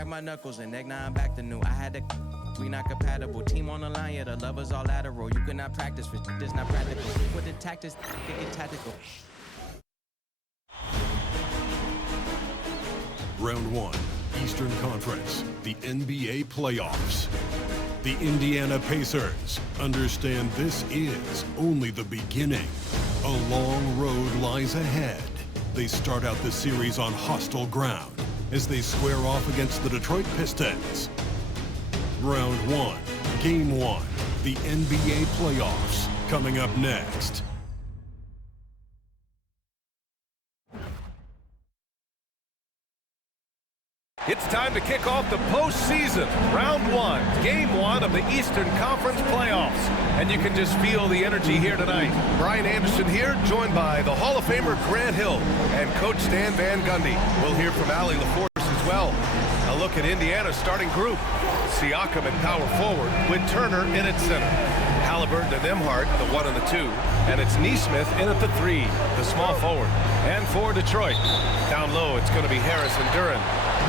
crack my knuckles and neck, now I'm back to new. I had to, we not compatible. Team on the line, yeah, the lovers all lateral. You cannot practice for this not practical. With the tactics, get tactical. Round 1, Eastern Conference, the NBA playoffs. The Indiana Pacers understand this is only the beginning. A long road lies ahead. They start out the series on hostile ground as they square off against the Detroit Pistons. Round 1, Game 1, the NBA playoffs, coming up next. It's time to kick off the postseason. Round 1, Game 1 of the Eastern Conference playoffs. And you can just feel the energy here tonight. Brian Anderson here, joined by the Hall of Famer Grant Hill and Coach Stan Van Gundy. We'll hear from Allie LaForce as well. A look at Indiana's starting group. Siakam at power forward with Turner in at center. Halliburton and Nembhard, the 1 and the 2. And it's Nesmith in at the 3, the small forward. And for Detroit, down low, it's going to be Harris and Duren.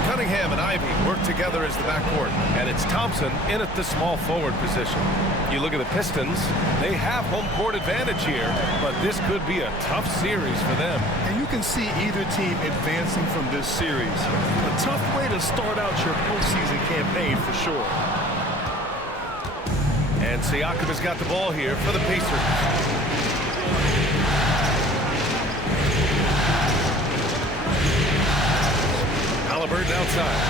Cunningham and Ivey work together as the backcourt. And it's Thompson in at the small forward position. You look at the Pistons, they have home court advantage here, but this could be a tough series for them. And you can see either team advancing from this series. A tough way to start out your postseason campaign for sure. And Siakam has got the ball here for the Pacers. Halliburton outside.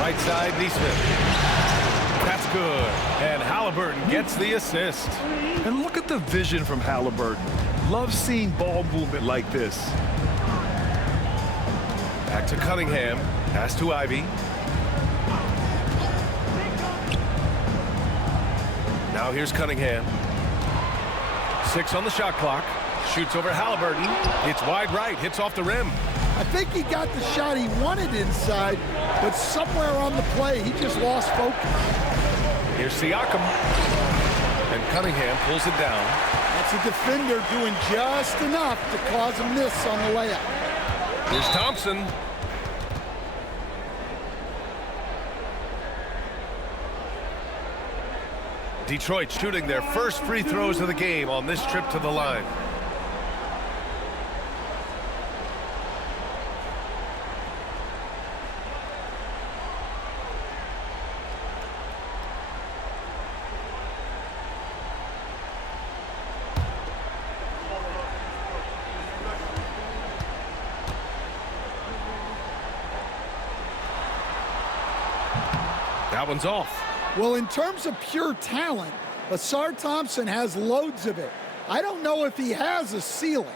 Right side, Nesmith. That's good. And Halliburton gets the assist. And look at the vision from Halliburton. Love seeing ball movement like this. Back to Cunningham. Pass to Ivey. Now here's Cunningham. 6 on the shot clock. Shoots over Halliburton. It's wide right. Hits off the rim. I think he got the shot he wanted inside, but somewhere on the play, he just lost focus. Here's Siakam. And Cunningham pulls it down. That's a defender doing just enough to cause a miss on the layup. Here's Thompson. Detroit shooting their first free throws of the game on this trip to the line. That one's off. Well, in terms of pure talent, Asar Thompson has loads of it. I don't know if he has a ceiling.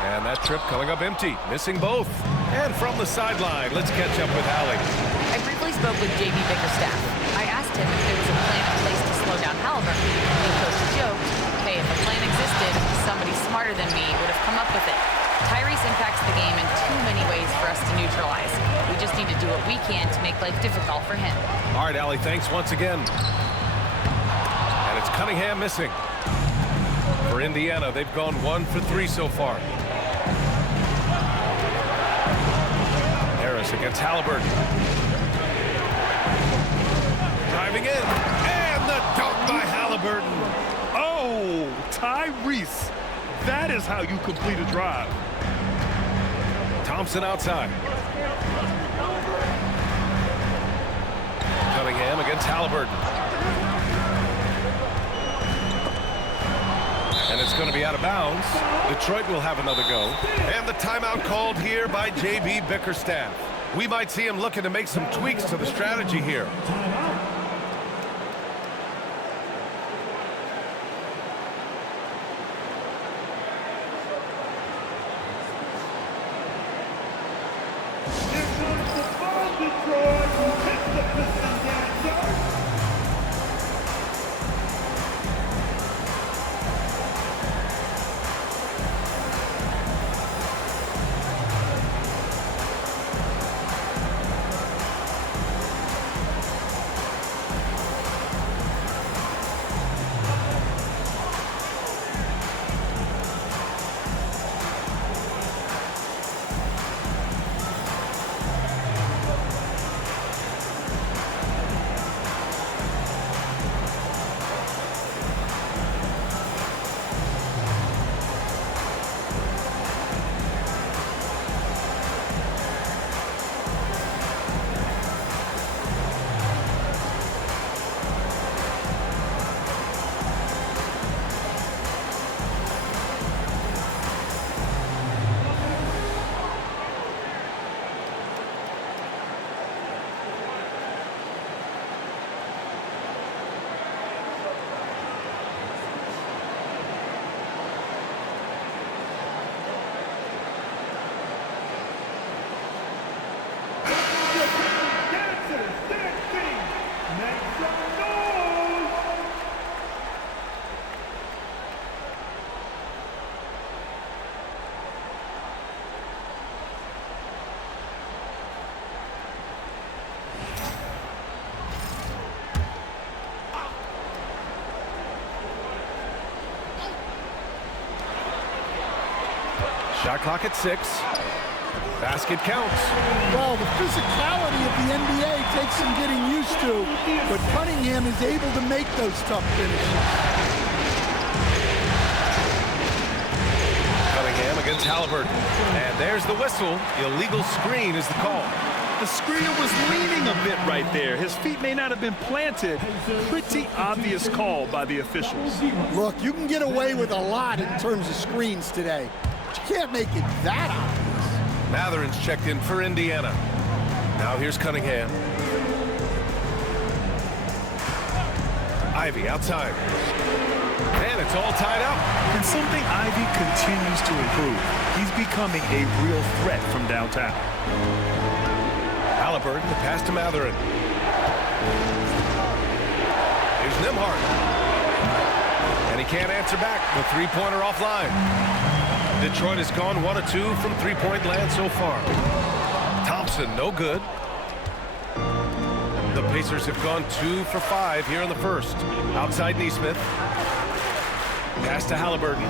And that trip coming up empty, missing both. And from the sideline, let's catch up with Allie. I briefly spoke with J.B. Bickerstaff. I asked him if there was a plan in place to slow down Halliburton. And Coach joked, hey, if a plan existed, somebody smarter than me would have come up with it. Tyrese impacts the game in too many ways for us to neutralize. We just need to do what we can to make life difficult for him. All right, Allie, thanks once again. And it's Cunningham missing. For Indiana, they've gone 1 for 3 so far. Harris against Halliburton. Driving in. And the dunk by Halliburton. Oh, Tyrese. That is how you complete a drive. Thompson outside. Cunningham against Halliburton. And it's going to be out of bounds. Detroit will have another go. And the timeout called here by J.B. Bickerstaff. We might see him looking to make some tweaks to the strategy here. Shot clock at 6. Basket counts. Well, the physicality of the NBA takes some getting used to, but Cunningham is able to make those tough finishes. Cunningham against Halliburton. And there's the whistle. Illegal screen is the call. The screener was leaning a bit right there. His feet may not have been planted. Pretty obvious call by the officials. Look, you can get away with a lot in terms of screens today, but you can't make it that obvious. Matherin's checked in for Indiana. Now here's Cunningham. Ivy outside. And it's all tied up. And something Ivy continues to improve. He's becoming a real threat from downtown. Halliburton, the pass to Matherin. Here's Nembhard. And he can't answer back. The three-pointer offline. Detroit has gone 1 of 2 from three-point land so far. Thompson, no good. The Pacers have gone 2 for 5 here in the first. Outside Nesmith. Pass to Halliburton.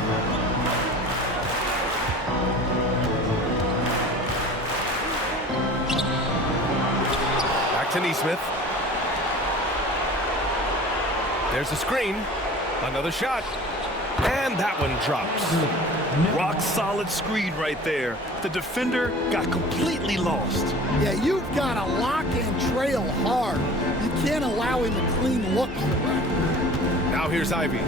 Back to Nesmith. There's a screen. Another shot. And that one drops. Rock solid screen right there. The defender got completely lost. Yeah, you've got to lock and trail hard. You can't allow him to clean looks around. Now here's Ivy.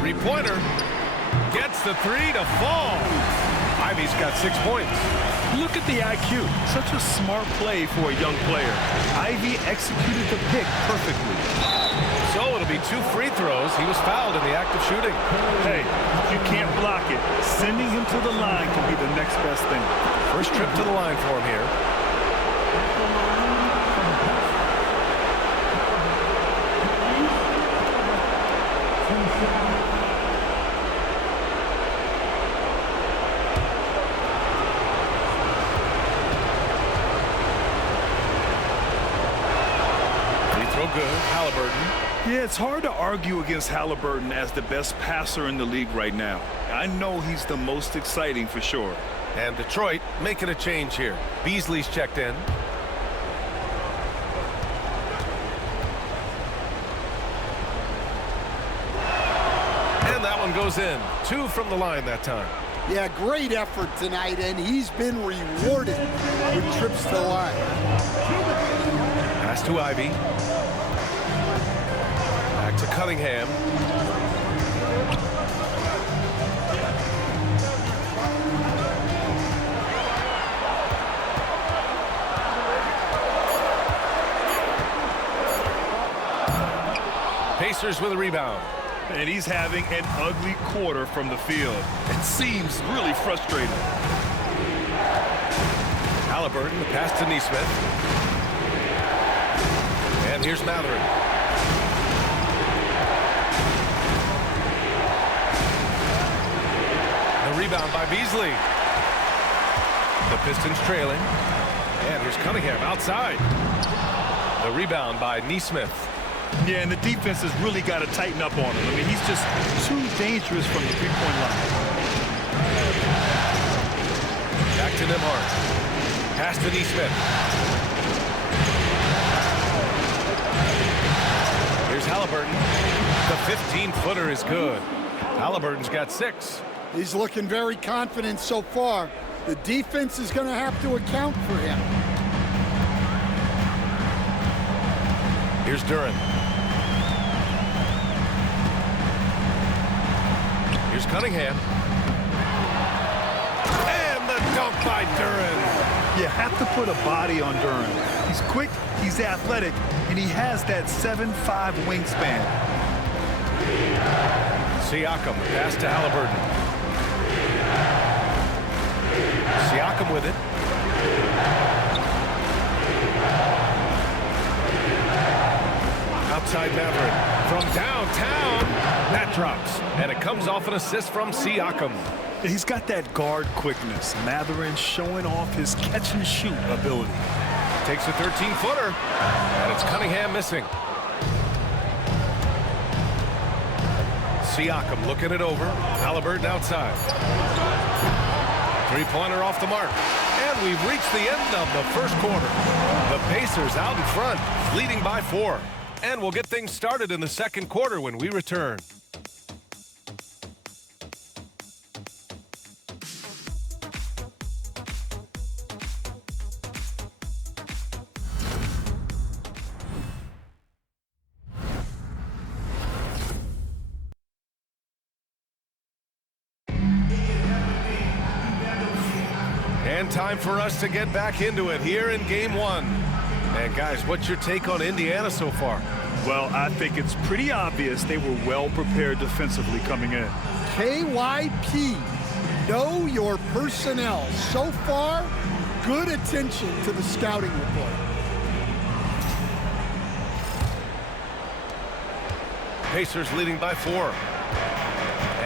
Three-pointer. Gets the three to fall. Ivy's got 6 points. Look at the IQ. Such a smart play for a young player. Ivy executed the pick perfectly. So it'll be 2 free throws. He was fouled in the act of shooting. Hey, you can't block it. Sending him to the line can be the next best thing. First trip to the line for him here. Good. Halliburton. Yeah, it's hard to argue against Halliburton as the best passer in the league right now. I know he's the most exciting for sure. And Detroit making a change here. Beasley's checked in. And that one goes in. 2 from the line that time. Yeah, great effort tonight, and he's been rewarded with trips to the line. Pass to Ivy. Back to Cunningham. Pacers with a rebound. And he's having an ugly quarter from the field. It seems really frustrating. Halliburton, the pass to Nesmith. And here's Matherin. The rebound by Beasley. The Pistons trailing. And here's Cunningham outside. The rebound by Nesmith. Yeah, and the defense has really got to tighten up on him. I mean, he's just too dangerous from the three-point line. Back to Nembhard. Pass to Nesmith. Here's Halliburton. The 15-footer is good. Halliburton's got 6. He's looking very confident so far. The defense is going to have to account for him. Here's Duren. Here's Cunningham. And the dunk by Duren. You have to put a body on Duren. He's quick, he's athletic, and he has that 7'5" wingspan. Siakam, pass to Halliburton. Siakam with it. Outside Matherin. From downtown. That drops. And it comes off an assist from Siakam. He's got that guard quickness. Matherin showing off his catch-and-shoot ability. Takes a 13-footer. And it's Cunningham missing. Siakam looking it over. Halliburton outside. Three-pointer off the mark. And we've reached the end of the first quarter. The Pacers out in front, leading by 4. And we'll get things started in the second quarter when we return. And time for us to get back into it here in Game 1. And guys, what's your take on Indiana so far? Well, I think it's pretty obvious they were well prepared defensively coming in. KYP, know your personnel. So far, good attention to the scouting report. Pacers leading by 4.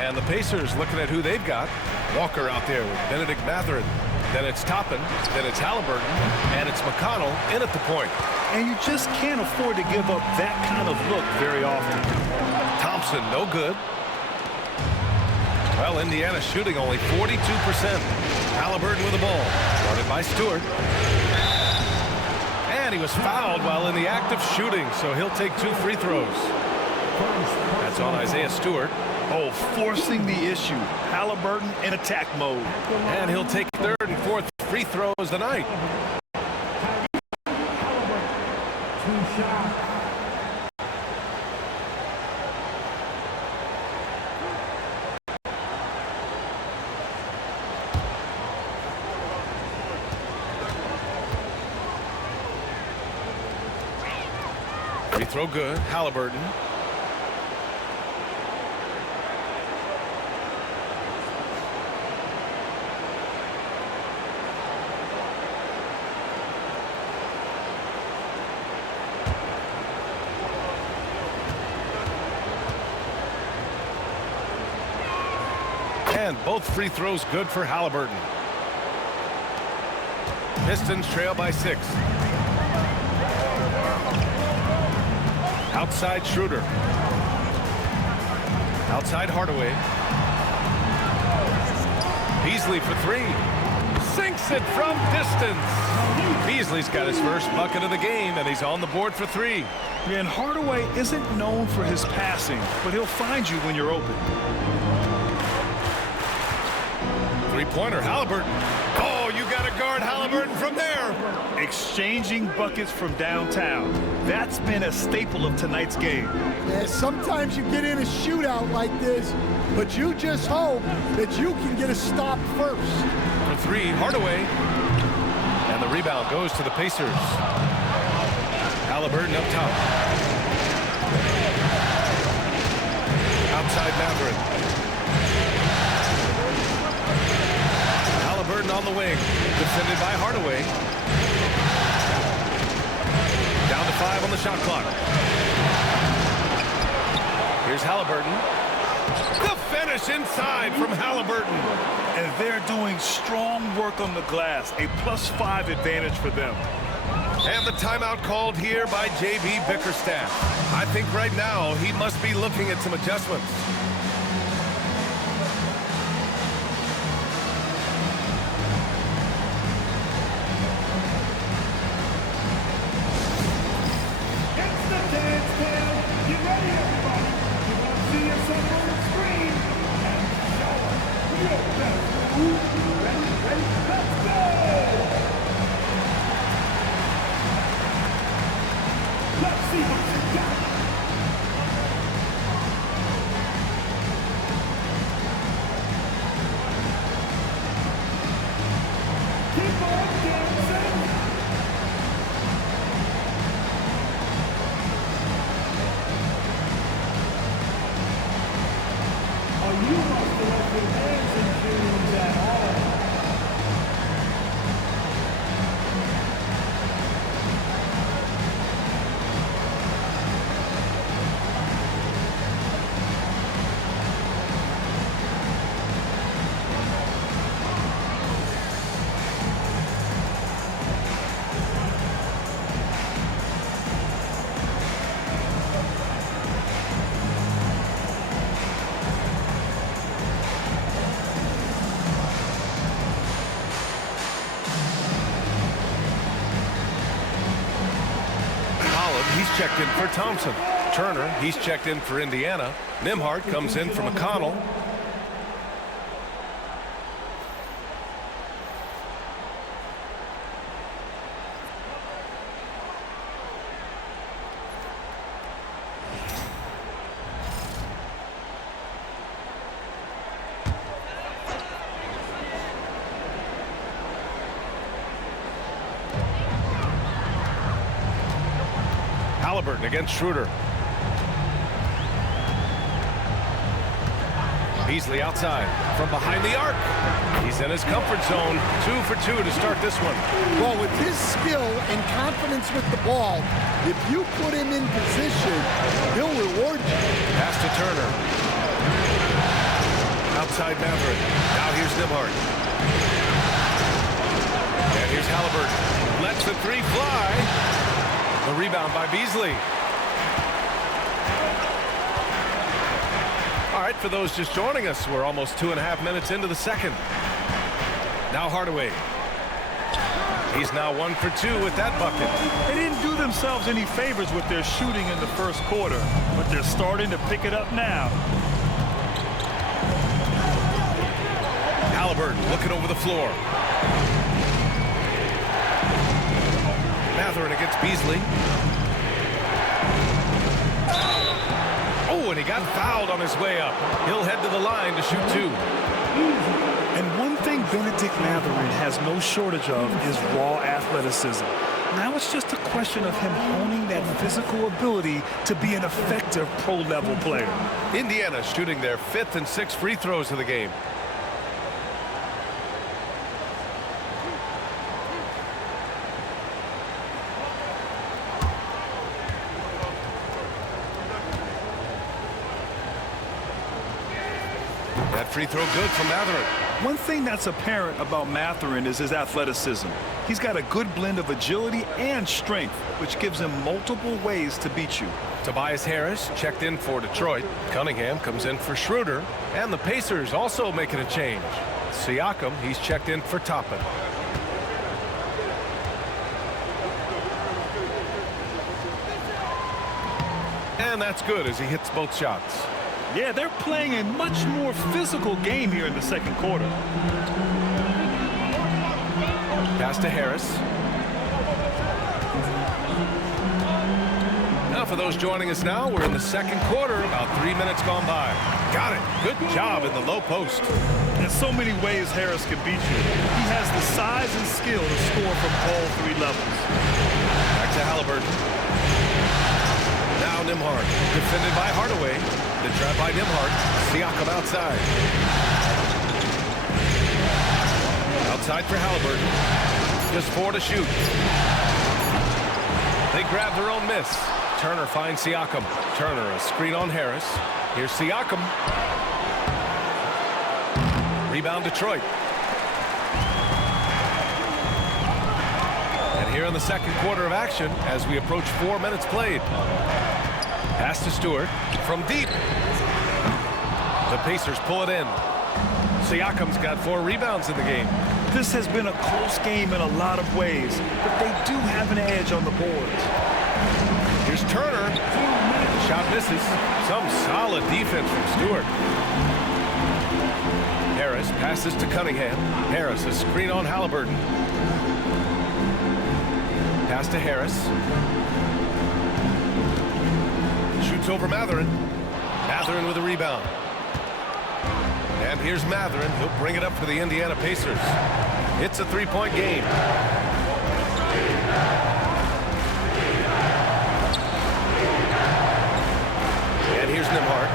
And the Pacers looking at who they've got. Walker out there with Benedict Mathurin. Then it's Toppin, then it's Halliburton, and it's McConnell in at the point. And you just can't afford to give up that kind of look very often. Thompson, no good. Well, Indiana shooting only 42%. Halliburton with the ball. Guarded by Stewart. And he was fouled while in the act of shooting, so he'll take 2 free throws. That's on Isaiah Stewart. Oh, forcing the issue. Halliburton in attack mode. And he'll take 3rd and 4th free throws of the night. Free throw good. Halliburton. And both free throws good for Halliburton. Pistons trail by 6. Outside Schroeder. Outside Hardaway. Beasley for 3. Sinks it from distance. Beasley's got his first bucket of the game, and he's on the board for 3. And Hardaway isn't known for his passing, but he'll find you when you're open. Three-pointer, Halliburton. Oh, you got to guard Halliburton from there. Exchanging buckets from downtown. That's been a staple of tonight's game. Yeah, sometimes you get in a shootout like this, but you just hope that you can get a stop first. For 3, Hardaway. And the rebound goes to the Pacers. Halliburton up top. Outside Mathurin. Halliburton on the wing. Defended by Hardaway. Down to 5 on the shot clock. Here's Halliburton. The finish inside from Halliburton. And they're doing strong work on the glass. A +5 advantage for them. And the timeout called here by J.B. Bickerstaff. I think right now he must be looking at some adjustments. checked in for Thompson. Turner, he's checked in for Indiana. Nimhart comes in for McConnell. Halliburton against Schroeder. Beasley outside from behind the arc. He's in his comfort zone. 2 for 2 to start this one. Well, with his skill and confidence with the ball, if you put him in position, he'll reward you. Pass to Turner. Outside Maverick. Now here's Nimhart. And here's Halliburton. Lets the three fly. The rebound by Beasley. All right, for those just joining us, we're almost 2.5 minutes into the second. Now Hardaway. He's now 1 for 2 with that bucket. They didn't do themselves any favors with their shooting in the first quarter, but they're starting to pick it up now. Halliburton looking over the floor. Mathurin against Beasley. Oh, and he got fouled on his way up. He'll head to the line to shoot 2. And one thing Benedict Mathurin has no shortage of is raw athleticism. Now it's just a question of him honing that physical ability to be an effective pro-level player. Indiana shooting their 5th and 6th free throws of the game. That free throw good from Mathurin. One thing that's apparent about Mathurin is his athleticism. He's got a good blend of agility and strength, which gives him multiple ways to beat you. Tobias Harris checked in for Detroit. Cunningham comes in for Schroeder. And the Pacers also making a change. Siakam, he's checked in for Toppin. And that's good as he hits both shots. Yeah, they're playing a much more physical game here in the second quarter. Pass to Harris. Now for those joining us now, we're in the second quarter, about 3 minutes gone by. Got it. Good job in the low post. In so many ways, Harris can beat you. He has the size and skill to score from all 3 levels. Back to Halliburton. Now Nimhart, defended by Hardaway. The trap by Nimhart. Siakam outside. Outside for Halliburton. Just 4 to shoot. They grab their own miss. Turner finds Siakam. Turner, a screen on Harris. Here's Siakam. Rebound Detroit. And here in the second quarter of action, as we approach 4 minutes played. Pass to Stewart from deep. The Pacers pull it in. Siakam's got 4 rebounds in the game. This has been a close game in a lot of ways, but they do have an edge on the boards. Here's Turner. Shot misses. Some solid defense from Stewart. Harris passes to Cunningham. Harris, a screen on Halliburton. Pass to Harris. Shoots over Mathurin. Mathurin with a rebound. And here's Mathurin. He'll bring it up for the Indiana Pacers. It's a 3-point game. And here's Nimhart.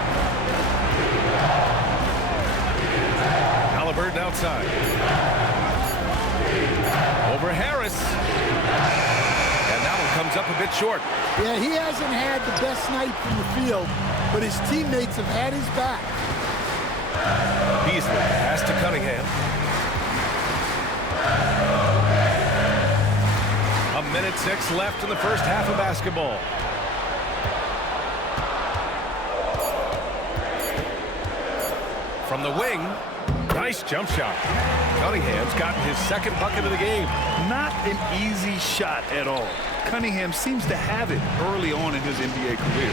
Halliburton outside. Over Harris. And that one comes up a bit short. Yeah, he hasn't had the best night from the field, but his teammates have had his back. Beasley pass to Cunningham. 1:06 left in the first half of basketball. From the wing, nice Nice jump shot. Cunningham's gotten his second bucket of the game. Not an easy shot at all. Cunningham seems to have it early on in his NBA career.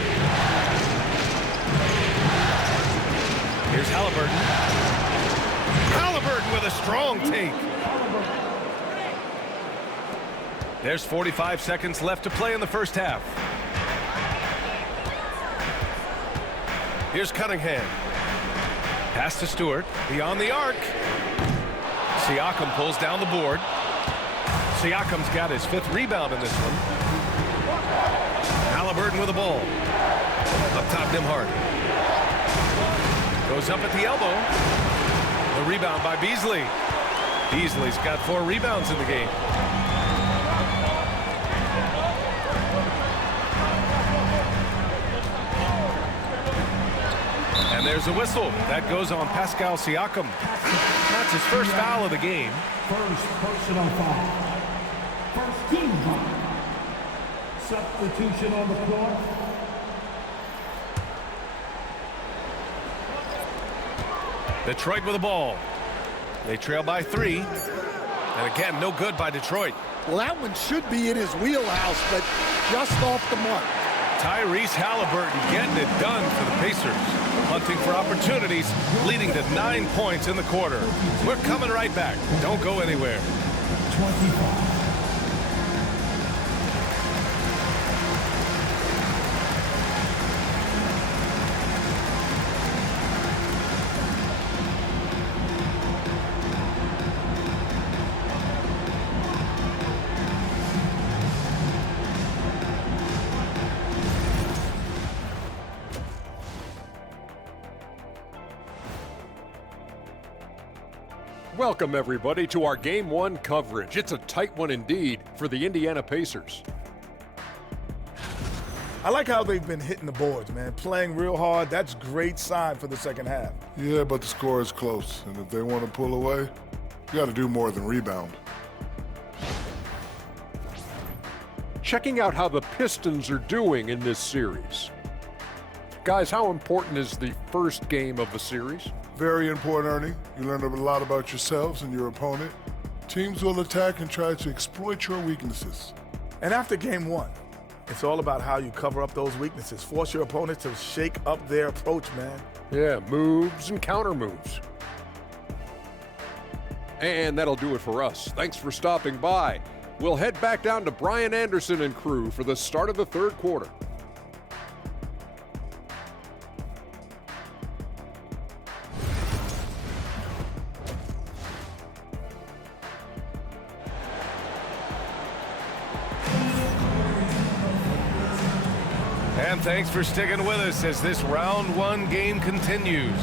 Here's Halliburton. Halliburton with a strong take. There's 45 seconds left to play in the first half. Here's Cunningham. Pass to Stewart. Beyond the arc. Siakam pulls down the board. Siakam's got his 5th rebound in this one. Halliburton with the ball. Up top, Nembhard. Goes up at the elbow. The rebound by Beasley. Beasley's got 4 rebounds in the game. And there's a whistle. That goes on Pascal Siakam. That's his first foul of the game. First personal foul. First team foul. Substitution on the floor. Detroit with the ball. They trail by 3. And again, no good by Detroit. Well, that one should be in his wheelhouse, but just off the mark. Tyrese Halliburton getting it done for the Pacers. Hunting for opportunities, leading to 9 points in the quarter. We're coming right back. Don't go anywhere. 25. Welcome, everybody, to our Game 1 coverage. It's a tight one indeed for the Indiana Pacers. I like how they've been hitting the boards, man. Playing real hard. That's a great sign for the second half. Yeah, but the score is close. And if they want to pull away, you got to do more than rebound. Checking out how the Pistons are doing in this series. Guys, how important is the first game of the series? Very important, Ernie. You learn a lot about yourselves and your opponent. Teams will attack and try to exploit your weaknesses. And after game 1, it's all about how you cover up those weaknesses. Force your opponent to shake up their approach, man. Yeah, moves and counter moves. And that'll do it for us. Thanks for stopping by. We'll head back down to Brian Anderson and crew for the start of the third quarter. And thanks for sticking with us as this round 1 game continues.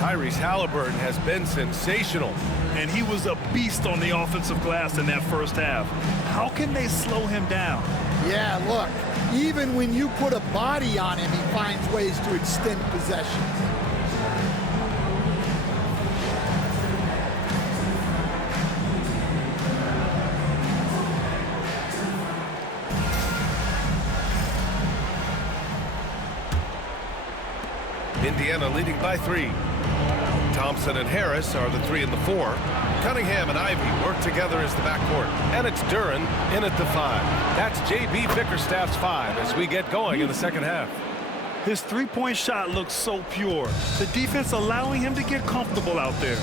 Tyrese Halliburton has been sensational. And he was a beast on the offensive glass in that first half. How can they slow him down? Yeah, look, even when you put a body on him, he finds ways to extend possession. Indiana leading by 3. Thompson and Harris are the 3 and the 4. Cunningham and Ivy work together as the backcourt. And it's Duren in at the 5. That's J.B. Bickerstaff's 5 as we get going in the second half. His three-point shot looks so pure. The defense allowing him to get comfortable out there.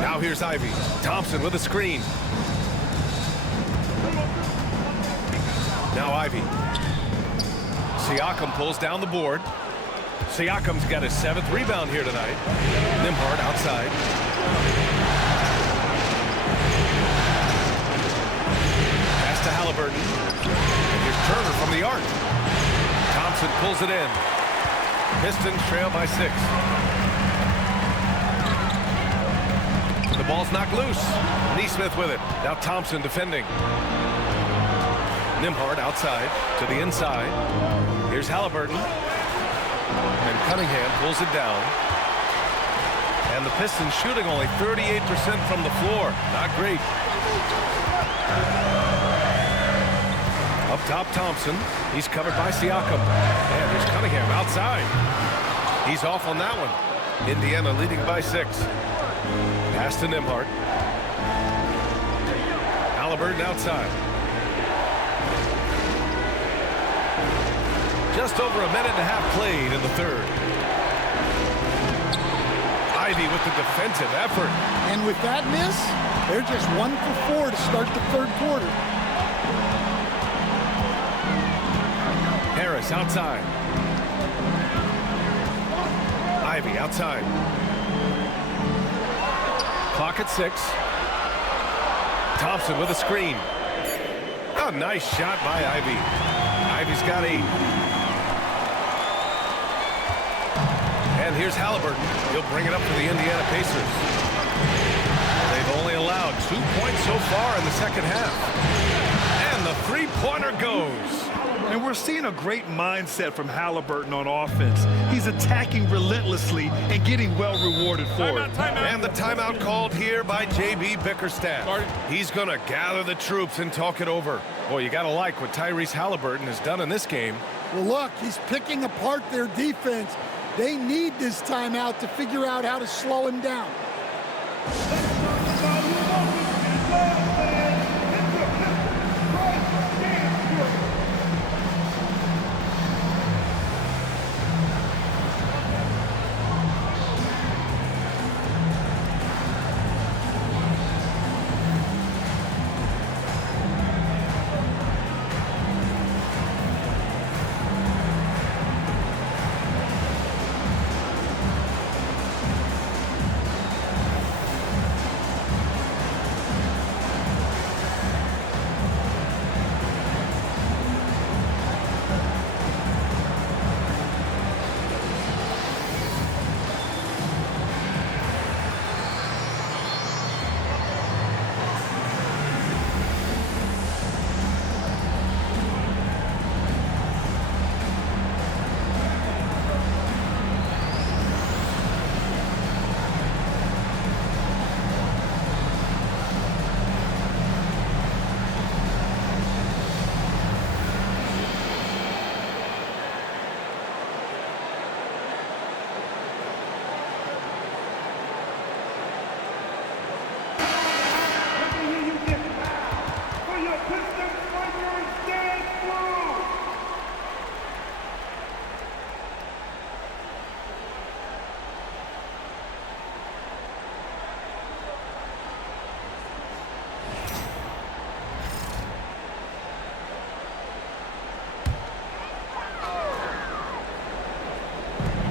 Now here's Ivy. Thompson with a screen. Now Ivy. Siakam pulls down the board. Siakam's got his 7th rebound here tonight. Nembhard outside. Pass to Halliburton. And here's Turner from the arc. Thompson pulls it in. Pistons trail by 6. The ball's knocked loose. Nesmith with it. Now Thompson defending. Nembhard outside to the inside. Here's Halliburton. And Cunningham pulls it down. And the Pistons shooting only 38% from the floor. Not great. Up top, Thompson. He's covered by Siakam. And here's Cunningham outside. He's off on that one. Indiana leading by 6. Pass to Nembhard. Halliburton outside. Just over a minute and a half played in the third. Ivy with the defensive effort. And with that miss, they're just 1 for 4 to start the third quarter. Harris outside. Ivy outside. Clock at 6. Thompson with a screen. A nice shot by Ivy. Ivy's got 8. And here's Halliburton. He'll bring it up for the Indiana Pacers. They've only allowed 2 points so far in the second half. And the three-pointer goes. And we're seeing a great mindset from Halliburton on offense. He's attacking relentlessly and getting well rewarded for it. And the timeout called here by J.B. Bickerstaff. He's going to gather the troops and talk it over. Boy, you got to like what Tyrese Halliburton has done in this game. Well, look, he's picking apart their defense. They need this timeout to figure out how to slow him down.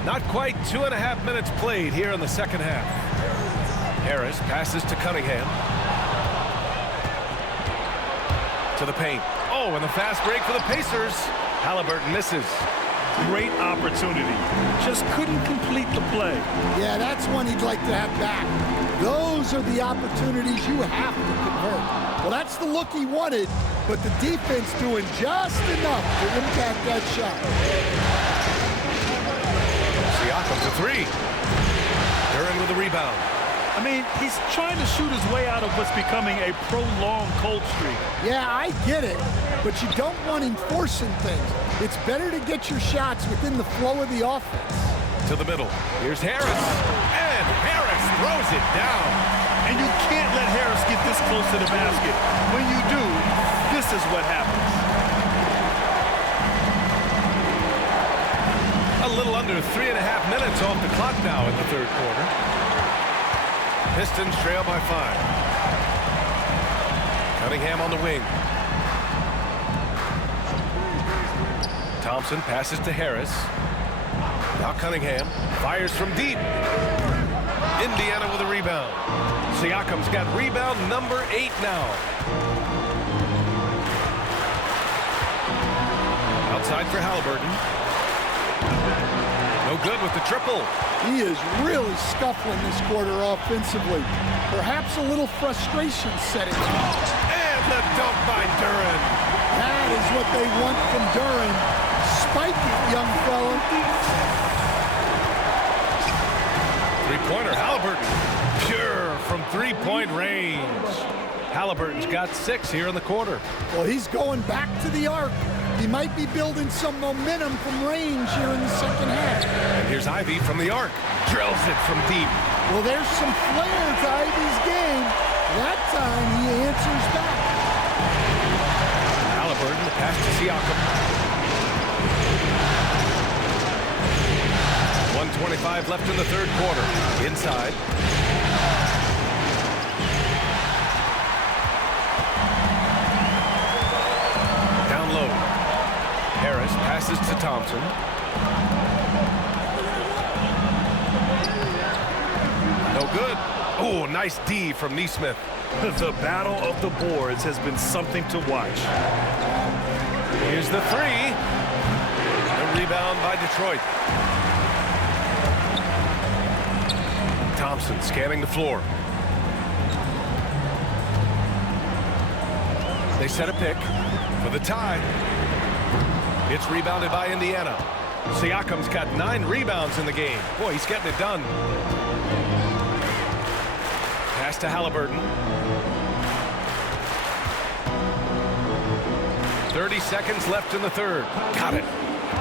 Not quite 2.5 minutes played here in the second half. Harris passes to Cunningham. To the paint. Oh, and the fast break for the Pacers. Halliburton misses. Great opportunity. Just couldn't complete the play. Yeah, that's one he'd like to have back. Those are the opportunities you have to convert. Well, that's the look he wanted, but the defense doing just enough to impact that shot. Siakam to 3. Duran with the rebound. I mean, he's trying to shoot his way out of what's becoming a prolonged cold streak. Yeah, I get it, but you don't want him forcing things. It's better to get your shots within the flow of the offense. To the middle. Here's Harris. And Harris throws it down. And you can't let Harris get this close to the basket. When you do, this is what happens. A little under 3.5 minutes off the clock now in the third quarter. Pistons trail by 5. Cunningham on the wing. Thompson passes to Harris. Now Cunningham fires from deep. Indiana with a rebound. Siakam's got rebound number 8 now. Outside for Halliburton. No good with the triple. He is really scuffling this quarter offensively. Perhaps a little frustration setting in. And the dunk by Duran. That is what they want from Duran. Spike it, young fella. Three-pointer, Halliburton. Pure from three-point range. Halliburton's got 6 here in the quarter. Well, he's going back to the arc. He might be building some momentum from range here in the second half. And here's Ivy from the arc. Drills it from deep. Well, there's some flair to Ivy's game. That time he answers back. Halliburton, the pass to Siakam. 1:25 left in the third quarter. Inside. Down low. Harris passes to Thompson. No good. Oh, nice D from Neesmith. The battle of the boards has been something to watch. Here's the three. The rebound by Detroit. Thompson scanning the floor. They set a pick for the tie. It's rebounded by Indiana. Siakam's got 9 rebounds in the game. Boy, he's getting it done. Pass to Halliburton. 30 seconds left in the third. Got it.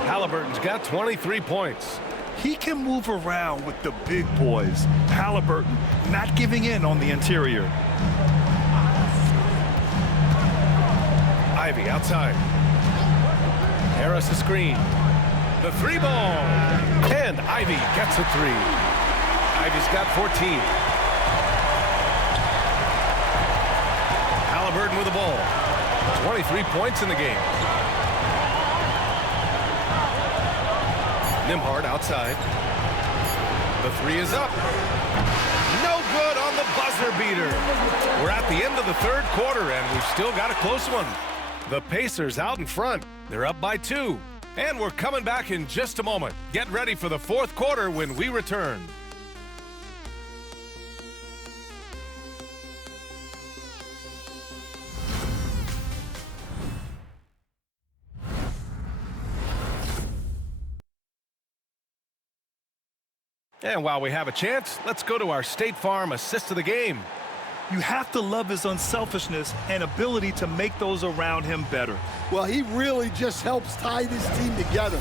Halliburton's got 23 points. He can move around with the big boys. Halliburton not giving in on the interior. Ivy outside. Harris a screen. The three ball. And Ivy gets a three. Ivy's got 14. Halliburton with the ball. 23 points in the game. Nembhard outside. The three is up. No good on the buzzer beater. We're at the end of the third quarter, and we've still got a close one. The Pacers out in front. They're up by 2. And we're coming back in just a moment. Get ready for the fourth quarter when we return. And while we have a chance, let's go to our State Farm assist of the game. You have to love his unselfishness and ability to make those around him better. Well, he really just helps tie this team together.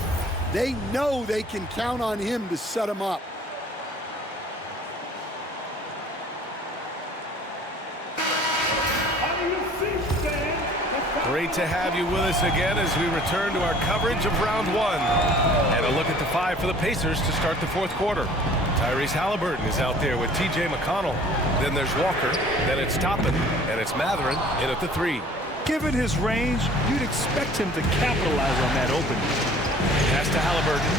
They know they can count on him to set them up. Great to have you with us again as we return to our coverage of round 1. And a look at the 5 for the Pacers to start the fourth quarter. Tyrese Halliburton is out there with T.J. McConnell. Then there's Walker. Then it's Toppin. And it's Matherin in at the 3. Given his range, you'd expect him to capitalize on that opening. Pass to Halliburton.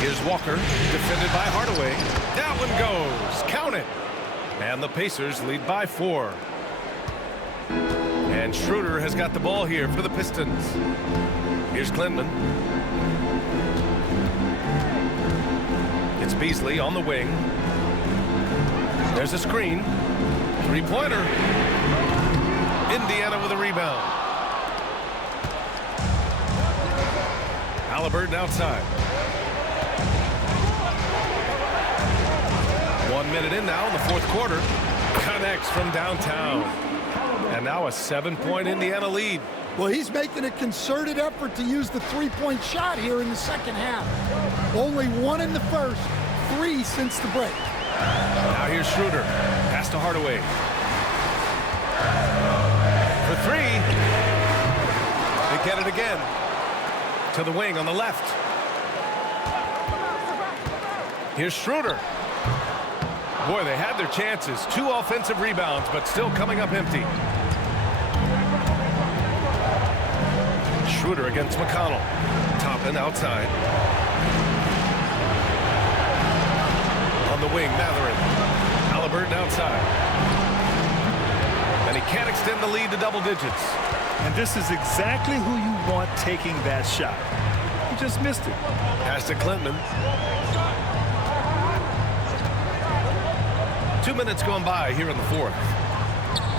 Here's Walker, defended by Hardaway. That one goes. Count it. And the Pacers lead by 4. And Schroeder has got the ball here for the Pistons. Here's Klintman. It's Beasley on the wing. There's a screen. Three-pointer. Indiana with a rebound. Halliburton outside. 1 minute in now in the fourth quarter. Connects from downtown. And now a 7-point Indiana lead. Well, he's making a concerted effort to use the three-point shot here in the second half. Only 1 in the first, 3 since the break. Now here's Schroeder. Pass to Hardaway. For 3. They get it again. To the wing on the left. Here's Schroeder. Boy, they had their chances. 2 offensive rebounds, but still coming up empty. Schroeder against McConnell. Toppin outside. On the wing, Matherin. Halliburton outside. And he can't extend the lead to double digits. And this is exactly who you want taking that shot. He just missed it. Pass to Klintman. 2 minutes going by here in the fourth.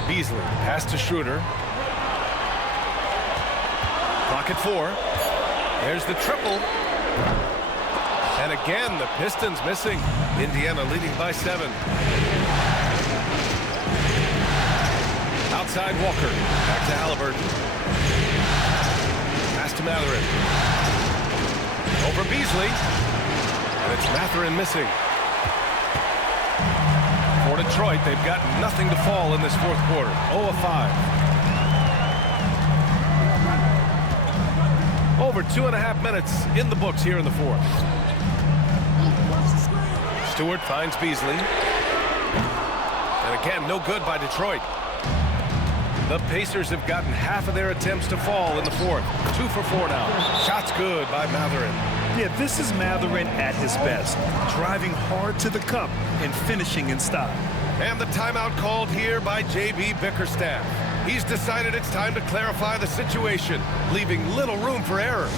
Beasley, pass to Schroeder. Clock at 4. There's the triple. And again, the Pistons missing. Indiana leading by 7. Outside Walker. Back to Halliburton. Pass to Mathurin. Over Beasley. And it's Mathurin missing. For Detroit, they've got nothing to fall in this fourth quarter. 0 of 5. Over 2.5 minutes in the books here in the fourth. Stewart finds Beasley. And again, no good by Detroit. The Pacers have gotten half of their attempts to fall in the fourth. 2 for 4 now. Shots good by Mathurin. Yeah, this is Mathurin at his best. Driving hard to the cup and finishing in style. And the timeout called here by J.B. Bickerstaff. He's decided it's time to clarify the situation, leaving little room for error.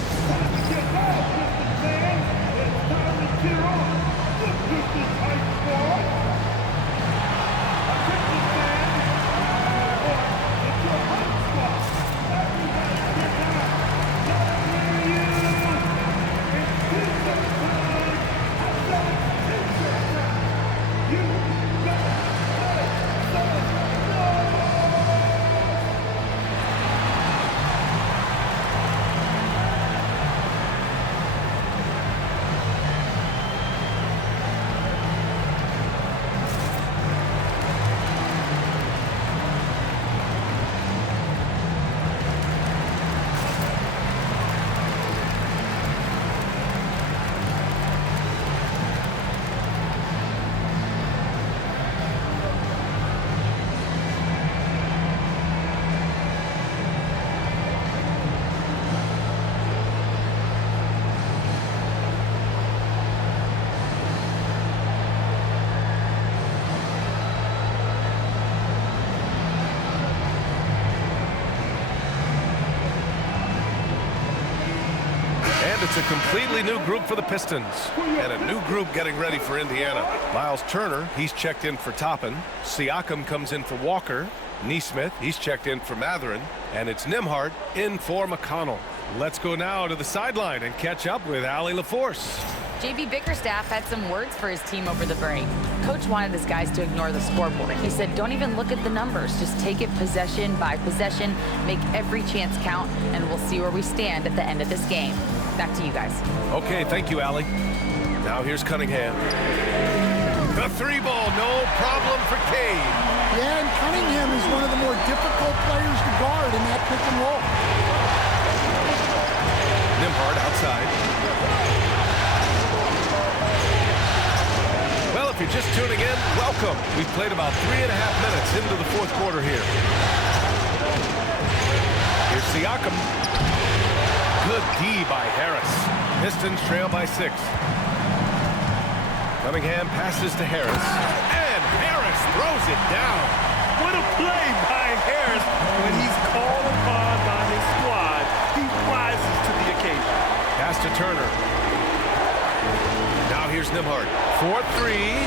It's a completely new group for the Pistons and a new group getting ready for Indiana. Miles Turner, he's checked in for Toppin. Siakam comes in for Walker. Nesmith, he's checked in for Mathurin. And it's Nembhard in for McConnell. Let's go now to the sideline and catch up with Allie LaForce. J.B. Bickerstaff had some words for his team over the break. Coach wanted his guys to ignore the scoreboard. He said, don't even look at the numbers. Just take it possession by possession, make every chance count, and we'll see where we stand at the end of this game. Back to you guys. Okay, thank you, Allie. Now here's Cunningham. The 3-ball, no problem for Cade. Yeah, and Cunningham is one of the more difficult players to guard in that pick and roll. Nembhard outside. Well, if you're just tuning in, welcome. We've played about 3.5 minutes into the fourth quarter here. Here's Siakam. Good D by Harris. Pistons trail by 6. Cunningham passes to Harris. And Harris throws it down. What a play by Harris. When he's called upon by his squad, he rises to the occasion. Pass to Turner. Now here's Nembhard. 4-3.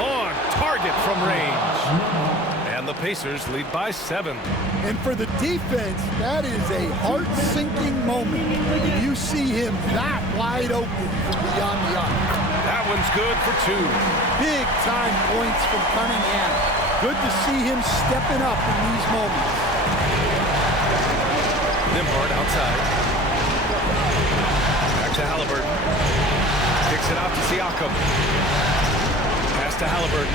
On target from range. And the Pacers lead by 7. And for the defense, that is a heart-sinking moment. You see him that wide open from beyond the arc. That one's good for 2. Big-time points from Cunningham. Good to see him stepping up in these moments. Nembhard outside. Back to Halliburton. Kicks it out to Siakam. Pass to Halliburton.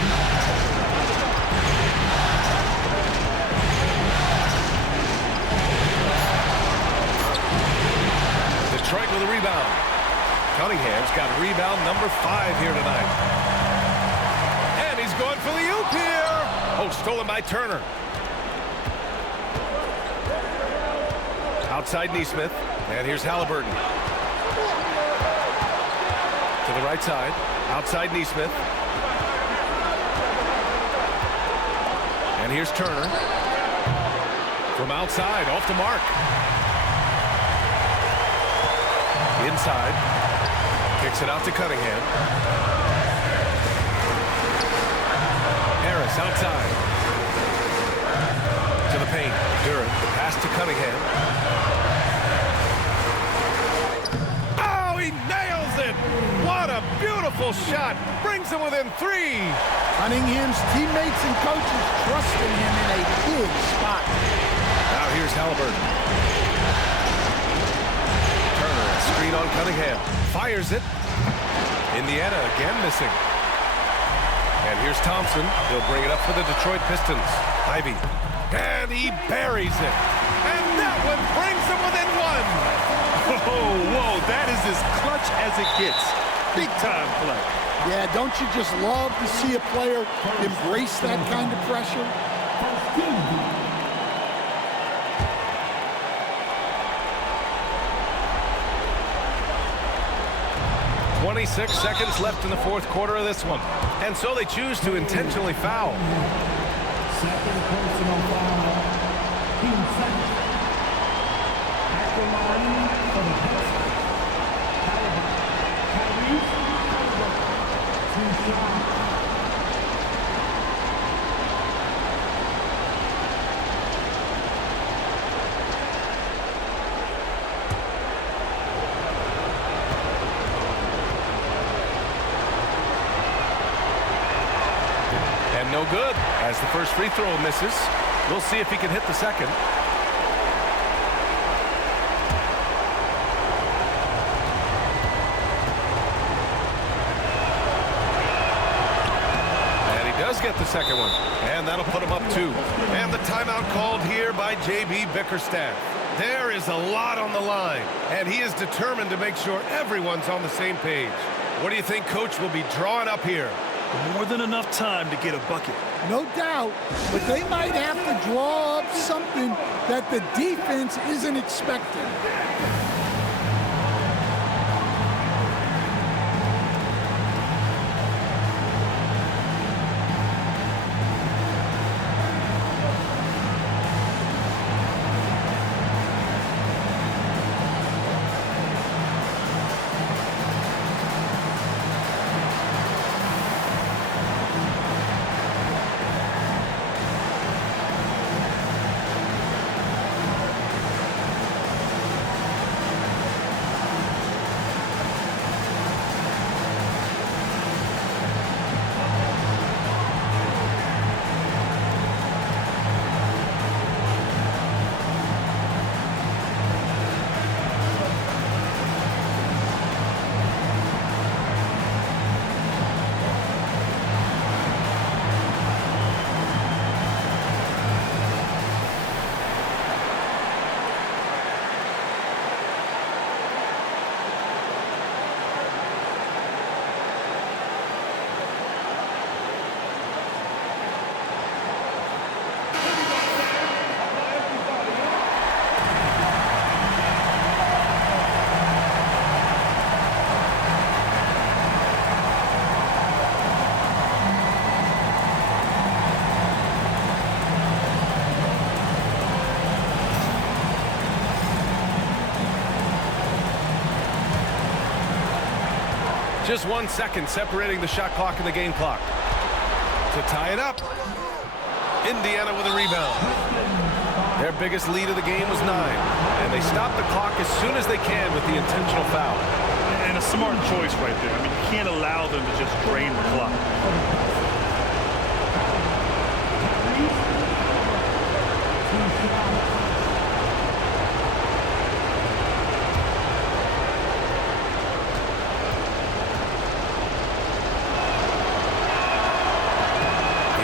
Detroit with a rebound. Cunningham's got rebound number 5 here tonight. And he's going for the oop here. Oh, stolen by Turner. Outside Nesmith. And here's Halliburton. To the right side. Outside Nesmith. And here's Turner. From outside, off the mark. Inside. Kicks it out to Cunningham. Harris outside. To the paint. Durant. Pass to Cunningham. Oh, he nails it! What a a beautiful shot. Brings him within 3. Cunningham's teammates and coaches trusting him in a big spot. Now here's Halliburton. Turner, a screen on Cunningham. Fires it. Indiana again missing. And here's Thompson. He'll bring it up for the Detroit Pistons. Ivy. And he buries it. And that one brings him within 1. Whoa, that is as clutch as it gets. Big time play. Yeah, don't you just love to see a player embrace that kind of pressure? 26 seconds left in the fourth quarter of this one. And so they choose to intentionally foul. Second personal foul. Team second. At the line for the Pistons. Tyrese Halliburton. 2 shots. No good, as the first free throw misses. We'll see if he can hit the second. And he does get the second one. And that'll put him up 2. And the timeout called here by J.B. Bickerstaff. There is a lot on the line, and he is determined to make sure everyone's on the same page. What do you think Coach will be drawing up here? More than enough time to get a bucket. No doubt, but they might have to draw up something that the defense isn't expecting. Just 1 second separating the shot clock and the game clock. To tie it up, Indiana with a rebound. Their biggest lead of the game was 9, and they stop the clock as soon as they can with the intentional foul. And a smart choice right there. I mean, you can't allow them to just drain the clock.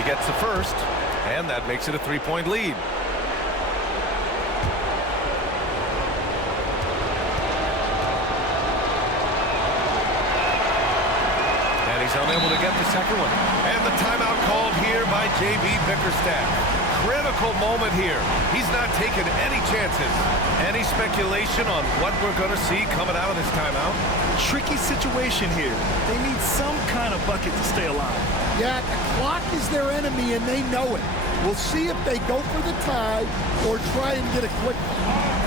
Gets the first, and that makes it a 3-point lead. And he's unable to get the second one. And the timeout called here by J.B. Bickerstaff. Critical moment here. He's not taking any chances. Any speculation on what we're going to see coming out of this timeout? Tricky situation here. They need some kind of bucket to stay alive. Yeah, the clock is their enemy, and they know it. We'll see if they go for the tie or try and get a quick one.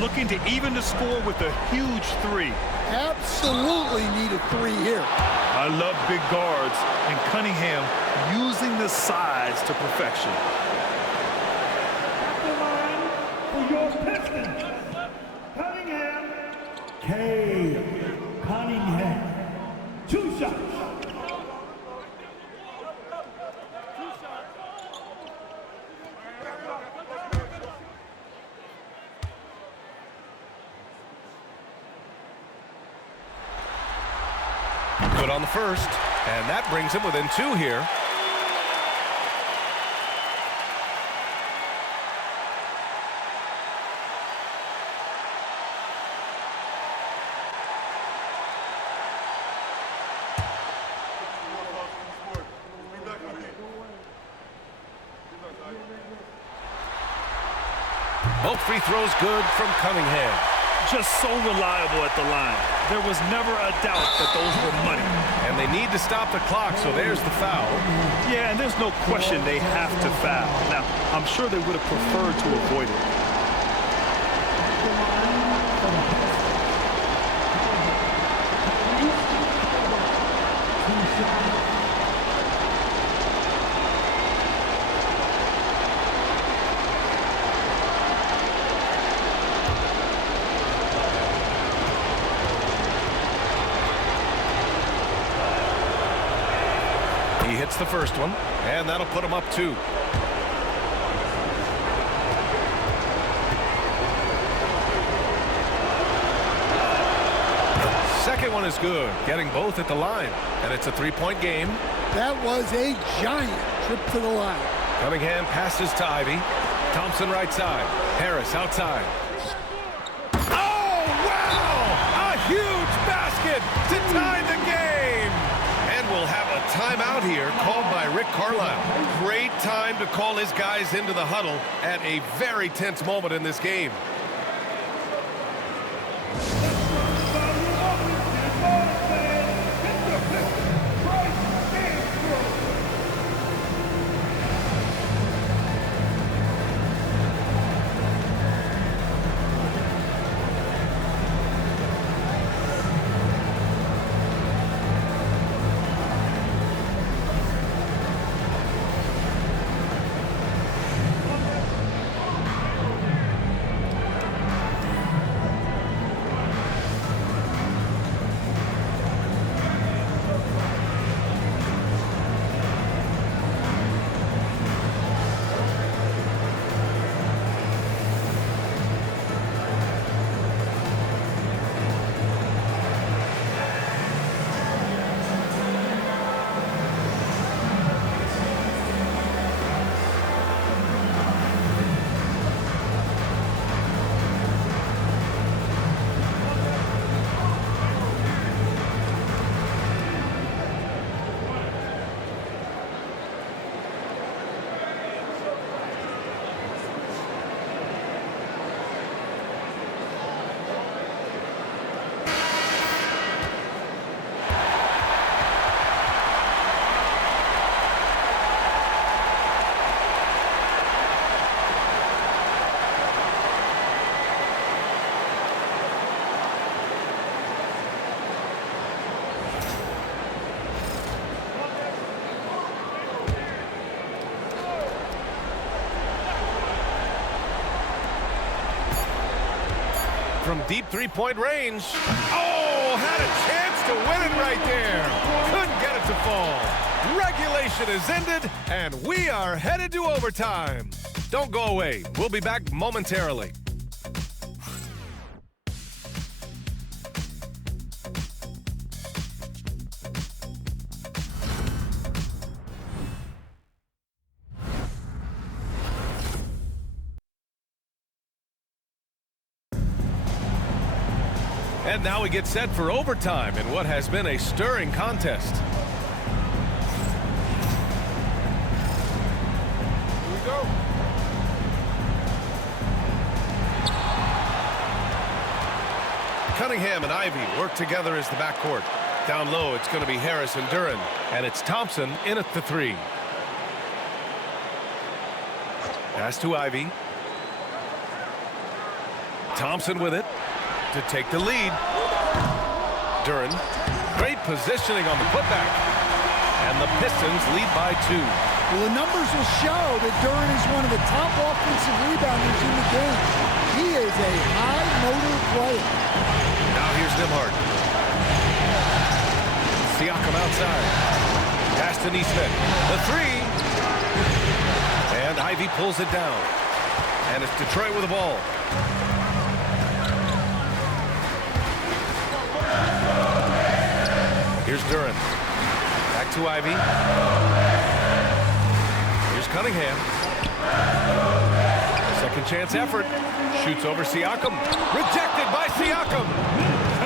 looking to even the score with a huge three. Absolutely need a three here. I love big guards, and Cunningham using the size to perfection. At the line for your Pistons, Cunningham, K. Cunningham. 2 shots. Good on the first, and that brings him within 2 here. Both free throws good from Cunningham. Just so reliable at the line. There was never a doubt that those were money. And they need to stop the clock, so there's the foul. Yeah, and there's no question they have to foul. Now, I'm sure they would have preferred to avoid it. He hits the first one, and that'll put him up 2. Second one is good, getting both at the line, and it's a 3-point game. That was a giant trip to the line. Cunningham passes to Ivy. Thompson right side. Harris outside. Oh, wow! A huge basket to tie the game! And we'll have a timeout here called by Rick Carlisle. Great time to call his guys into the huddle at a very tense moment in this game. From deep 3-point range. Oh, had a chance to win it right there. Couldn't get it to fall. Regulation is ended, and we are headed to overtime. Don't go away. We'll be back momentarily. And now we get set for overtime in what has been a stirring contest. Here we go. Cunningham and Ivy work together as the backcourt. Down low, it's going to be Harris and Duran. And it's Thompson in at the 3. Pass to Ivy. Thompson with it to take the lead. Duren, great positioning on the putback. And the Pistons lead by 2. Well, the numbers will show that Duren is one of the top offensive rebounders in the game. He is a high-motor player. Now here's Nembhard. Siakam outside. Pass to Neesmith. The 3. And Ivy pulls it down. And it's Detroit with the ball. Here's Duren. Back to Ivy. Here's Cunningham. Second chance effort. Shoots over Siakam. Rejected by Siakam.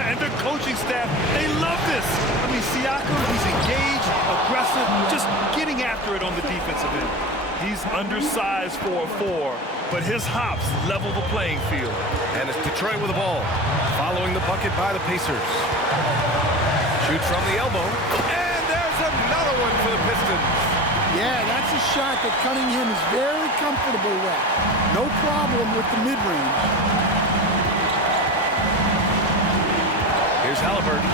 And the coaching staff, they love this. I mean, Siakam, he's engaged, aggressive, just getting after it on the defensive end. He's undersized for a 4, but his hops level the playing field. And it's Detroit with the ball. Following the bucket by the Pacers. Shoots from the elbow. And there's another one for the Pistons. Yeah, that's a shot that Cunningham is very comfortable with. No problem with the mid-range. Here's Halliburton.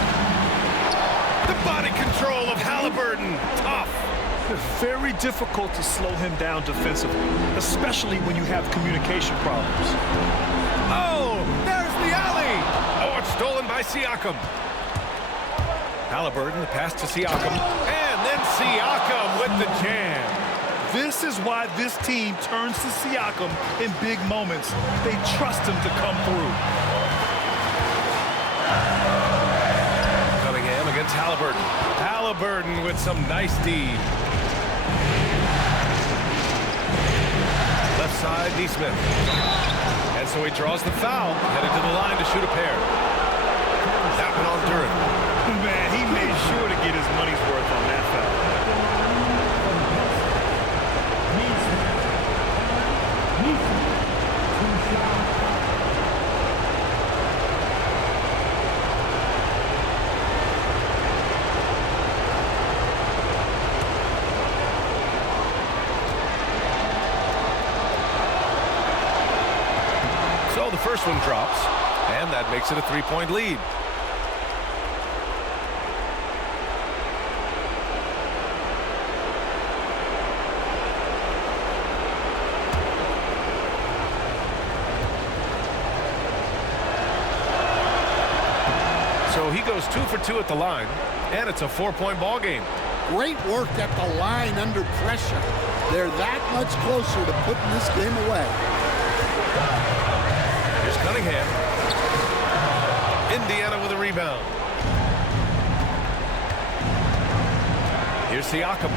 The body control of Halliburton. Tough. Very difficult to slow him down defensively, especially when you have communication problems. Oh, there's the alley. Oh, it's stolen by Siakam. Halliburton, the pass to Siakam. And then Siakam with the jam. This is why this team turns to Siakam in big moments. They trust him to come through. Cunningham against Halliburton. Halliburton with some nice D. Left side, Neesmith. And so he draws the foul, headed to the line to shoot a pair. That one on Duren. Man, he made sure to get his money's worth on that foul. So the first one drops, and that makes it a 3-point lead. So he goes 2 for 2 at the line, and it's a 4-point ball game. Great work at the line under pressure. They're that much closer to putting this game away. Here's Cunningham. Indiana with a rebound. Here's Siakam.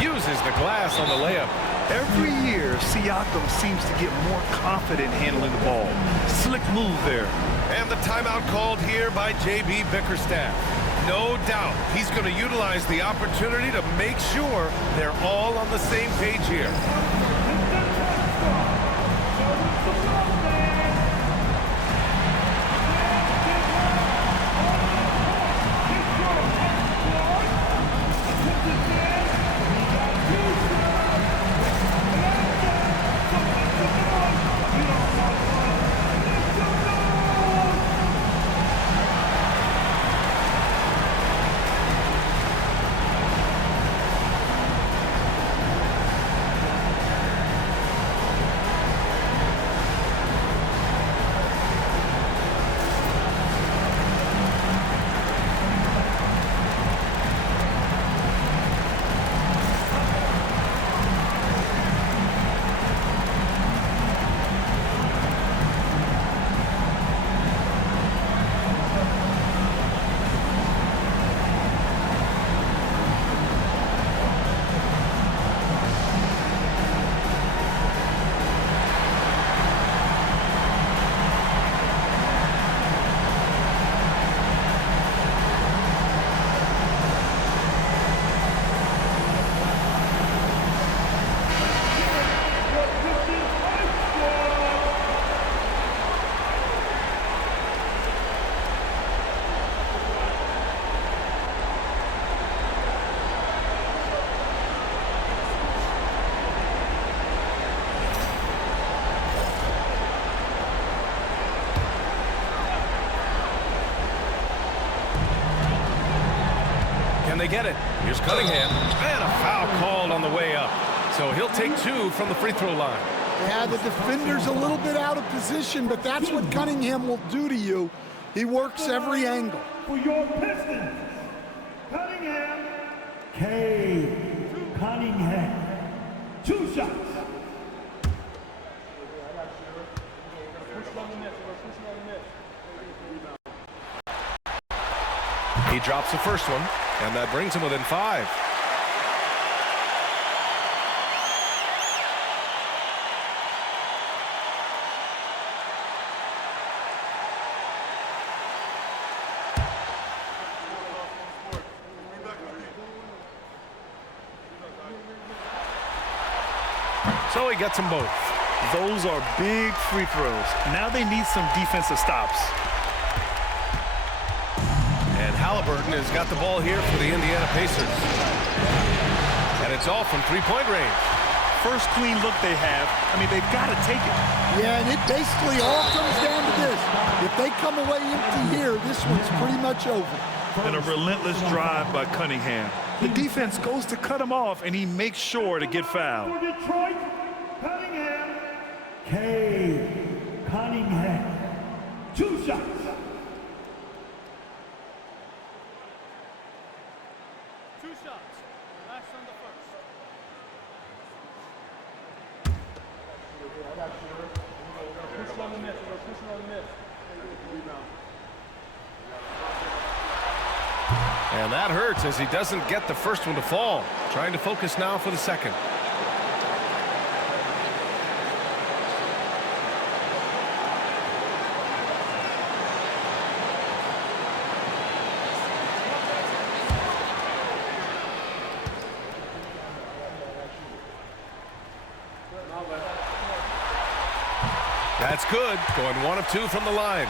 Uses the glass on the layup. Every year, Siakam seems to get more confident handling the ball. Slick move there. And the timeout called here by J.B. Bickerstaff. No doubt he's going to utilize the opportunity to make sure they're all on the same page here. they get it. Here's Cunningham. And a foul called on the way up. So he'll take 2 from the free throw line. Yeah, the defender's a little bit out of position, but that's what Cunningham will do to you. He works every angle. For your Pistons, Cunningham, K. Cunningham. 2 shots. He drops the first one, and that brings him within 5. So he gets them both. Those are big free throws. Now they need some defensive stops. And Halliburton has got the ball here for the Indiana Pacers. And it's all from three-point range. First clean look they have. I mean, they've got to take it. Yeah, and it basically all comes down to this. If they come away empty here, this one's pretty much over. And a relentless drive by Cunningham. The defense goes to cut him off, and he makes sure to get fouled. For Detroit, Cunningham, K. Cunningham. 2 shots. And that hurts as he doesn't get the first one to fall. Trying to focus now for the second. That's good. Going 1 of 2 from the line.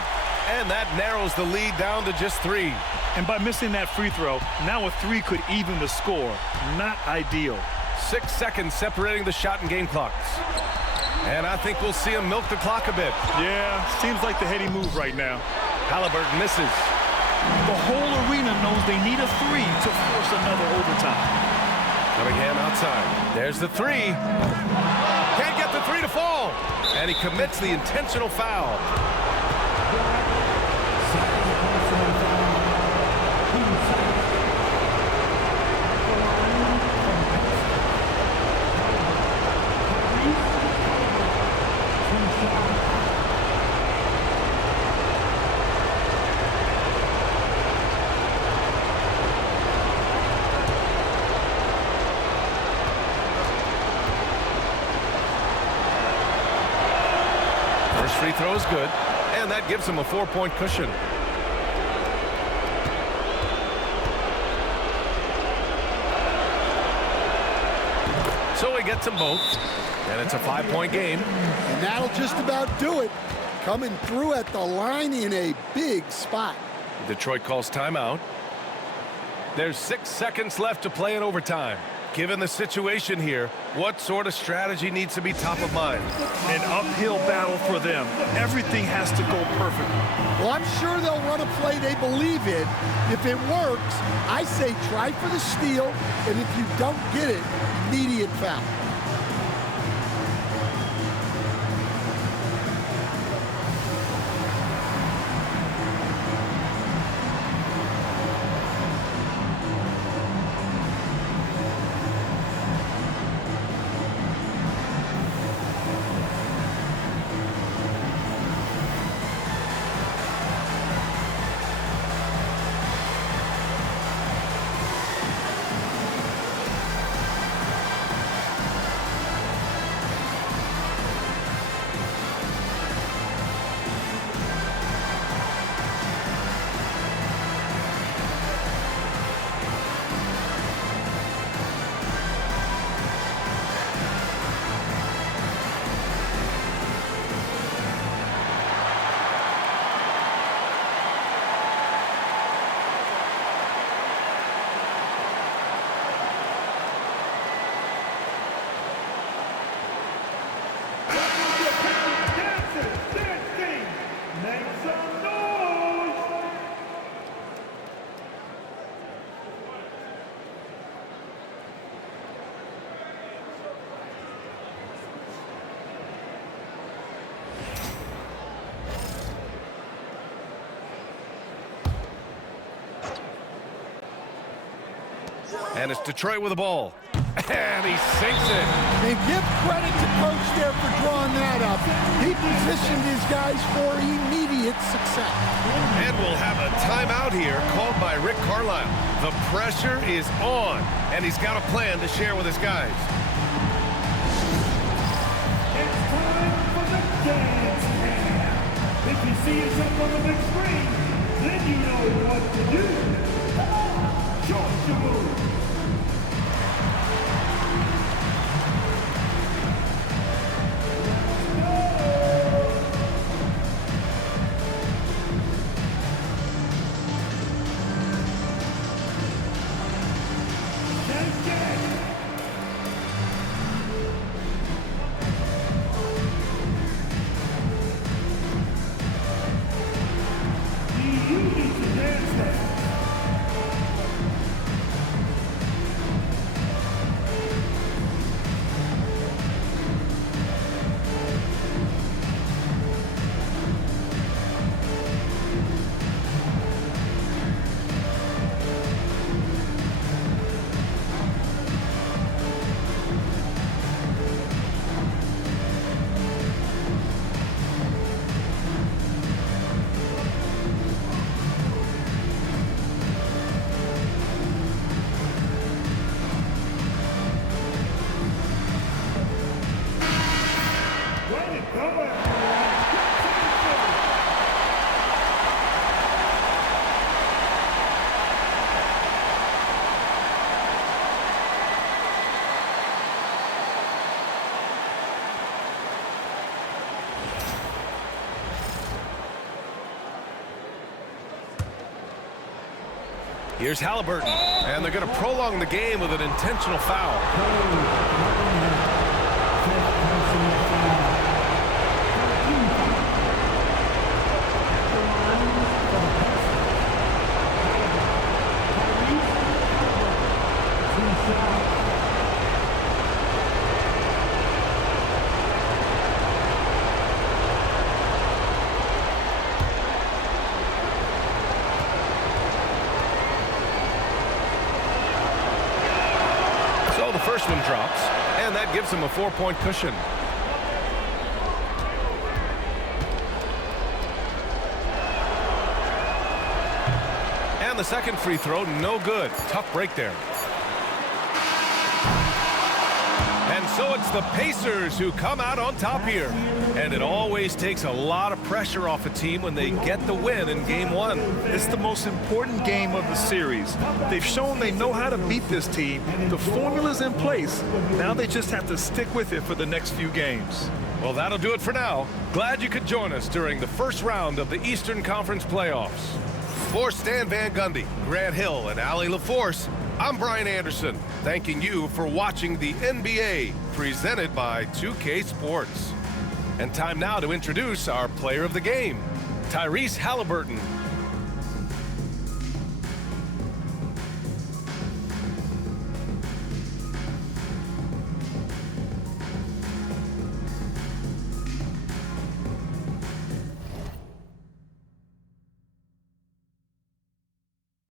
And that narrows the lead down to just 3. And by missing that free throw, now a 3 could even the score. Not ideal. 6 seconds separating the shot and game clocks. And I think we'll see him milk the clock a bit. Yeah, seems like the heady move right now. Halliburton misses. The whole arena knows they need a 3 to force another overtime. Cunningham outside. There's the 3. Can't get the 3 to fall. And he commits the intentional foul. First free throw is good, and that gives him a 4-point cushion. So he gets them both, and it's a 5-point game. And that'll just about do it. Coming through at the line in a big spot. Detroit calls timeout. There's 6 seconds left to play in overtime. Given the situation here, what sort of strategy needs to be top of mind? An uphill battle for them. Everything has to go perfectly. Well, I'm sure they'll run a play they believe in. If it works, I say try for the steal, and if you don't get it, immediate foul. And it's Detroit with the ball. And he sinks it. And give credit to Coach there for drawing that up. He positioned his guys for immediate success. And we'll have a timeout here called by Rick Carlisle. The pressure is on, and he's got a plan to share with his guys. It's time for the dance hand. If you see yourself on the big screen, then you know what to do. Come on, show us your move. Here's Halliburton, and they're going to prolong the game with an intentional foul. First one drops, and that gives him a 4-point cushion. And the second free throw, no good. Tough break there. And so it's the Pacers who come out on top here. And it always takes a lot of pressure off a team when they get the win in Game 1. It's the most important game of the series. They've shown they know how to beat this team. The formula's in place. Now they just have to stick with it for the next few games. Well, that'll do it for now. Glad you could join us during the first round of the Eastern Conference playoffs. For Stan Van Gundy, Grant Hill, and Allie LaForce, I'm Brian Anderson, thanking you for watching the NBA presented by 2K Sports. And time now to introduce our player of the game, Tyrese Halliburton.